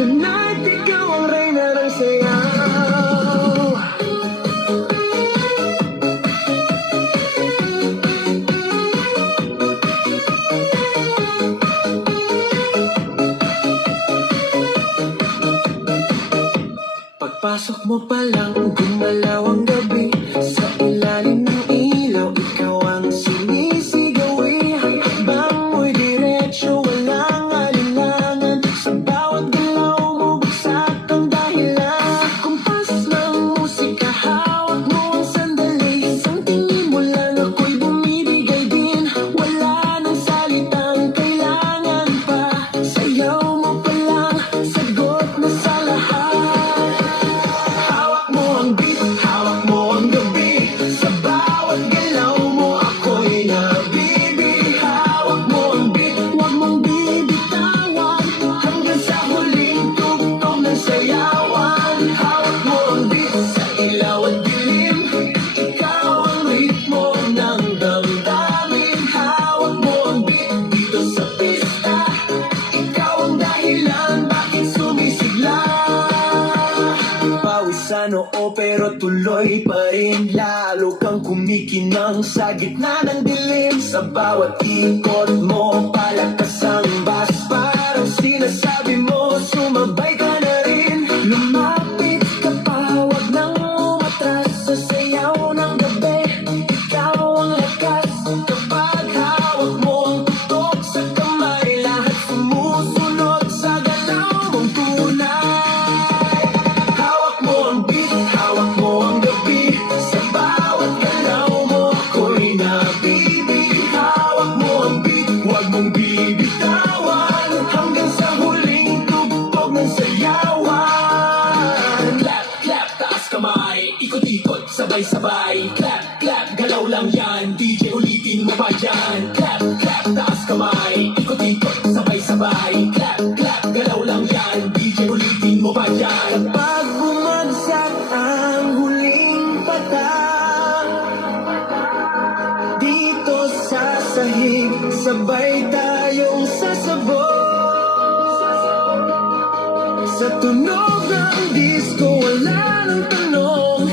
Tonight, ikaw ang reyna ng sayaw. Pagpasok mo pa lang, gumalaw ang gabi. Sa ilalim ng ilaw, ikaw ang sinisigawi. Habang mo'y diretsyo, walang alinlangan. Sa bawat galaw mo, bagsak ang dahilan. Sa kumpas ng musika, hawak mo ang sandali. Isang tingin mo lang, ako'y bumibigay din. Wala nang salitang kailangan pa. Sayaw mo pa lang, sagot na sa lahat. Hawak mo ang beat, hawak mo ang gabi. Sa bawat galaw mo, ako'y nabibig. Hawak mo ang beat, huwag mong bibitawan. Hanggang sa huling tugtog ng sayawan. Hawak mo ang beat, sa ilaw at dilim. Ikaw ang ritmo ng damdamin. Hawak mo ang beat, dito sa pista. Ikaw ang dahilan, bakit sumisigla. Pawisan oo pero tuloy pa rin. Lalo kang kumikinang sa gitna ng dilim. Sa bawat ikot mo, palakas ang bass. Parang sinasabi mo, sumabay ka na rin. Lumapit ka pa, wag nang umatras. Sa sayaw ng gabi, ikaw ang lakas. Kapag hawak mo ang tutok sa kamay, lahat sumusunod sa galaw mong tunay. Hawak mo ang beat, hawak mo ang gabi. Sa bawat galaw mo, ako'y nabibig. Hawak mo ang beat, huwag mong bibitawan. Hanggang sa huling tugtog ng sayawan. Clap, clap, taas kamay. Ikot-ikot, sabay-sabay. Clap, clap, galaw lang yan. DJ, ulitin mo pa yan. Clap, clap, taas kamay. Ikot-ikot, sabay-sabay. Clap, clap, galaw lang yan. DJ, ulitin mo pa yan. Kapag bumagsak ang huling patak, dito sa sahig, sabay tayong sasabog. Sa tunog ng disco, wala nang tanong.